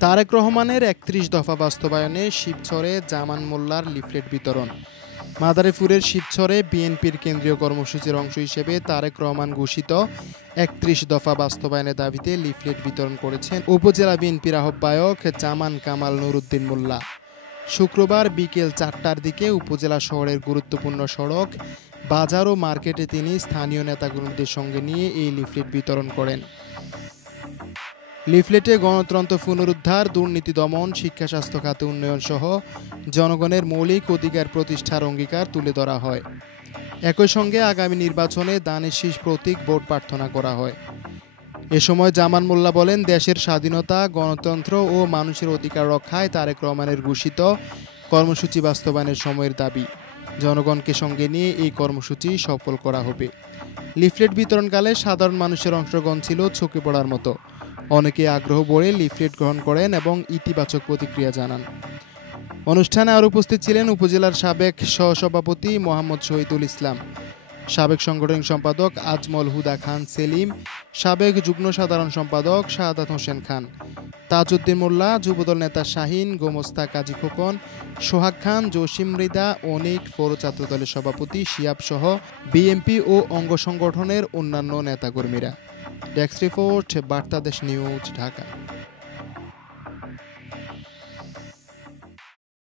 তারেক রহমানের ৩১ দফা বাস্তবায়নে শিবচরে জামান মোল্লার লিফলেট বিতরণ। মাদারীপুরের শিবচরে বিএনপির কেন্দ্রীয় কর্মসূচির অংশ হিসেবে তারেক রহমান ঘোষিত ৩১ দফা বাস্তবায়নের দাবিতে লিফলেট বিতরণ করেছেন উপজেলা বিএনপির আহ্বায়ক জামান কামাল নুরুদ্দিন মোল্লা। শুক্রবার বিকেল ৪টার দিকে উপজেলা শহরের গুরুত্বপূর্ণ সড়ক, বাজার ও মার্কেটে তিনি স্থানীয় নেতাকর্মীদের সঙ্গে নিয়ে এই লিফলেট বিতরণ করেন। লিফলেটে গণতন্ত্র পুনরুদ্ধার, দুর্নীতি দমন, শিক্ষা স্বাস্থ্য খাতে উন্নয়ন সহ জনগণের মৌলিক অধিকার প্রতিষ্ঠার অঙ্গীকার তুলে ধরা হয়। একই সঙ্গে আগামী নির্বাচনে দানের শীষ প্রতীক ভোট প্রার্থনা করা হয়। এ সময় জামান মোল্লা বলেন, দেশের স্বাধীনতা, গণতন্ত্র ও মানুষের অধিকার রক্ষায় তারেক রহমানের ঘোষিত কর্মসূচি বাস্তবায়নের সময়ের দাবি। জনগণকে সঙ্গে নিয়ে এই কর্মসূচি সফল করা হবে। লিফলেট বিতরণকালে সাধারণ মানুষের অংশগ্রহণ ছিল চোখে পড়ার মতো। অনেকে আগ্রহ ভরে লিফলেট গ্রহণ করেন এবং ইতিবাচক প্রতিক্রিয়া জানান। অনুষ্ঠানে আরও উপস্থিত ছিলেন উপজেলার সাবেক সহসভাপতি মোহাম্মদ শহীদুল ইসলাম, সাবেক সাংগঠনিক সম্পাদক আজমল হুদা খান সেলিম, সাবেক যুগ্ম সাধারণ সম্পাদক শাহাদাত হোসেন খান, তাজউদ্দিন মোল্লা, যুবদল নেতা শাহিন, গোমস্তা কাজী খোকন, সোহাগ খান, জসিম মৃদা, অনিক, পৌর ছাত্রদলের সভাপতি শিয়াব সহ বিএনপি ও অঙ্গ সংগঠনের অন্যান্য নেতাকর্মীরা। Desk report, Bartadesh news, Dhaka.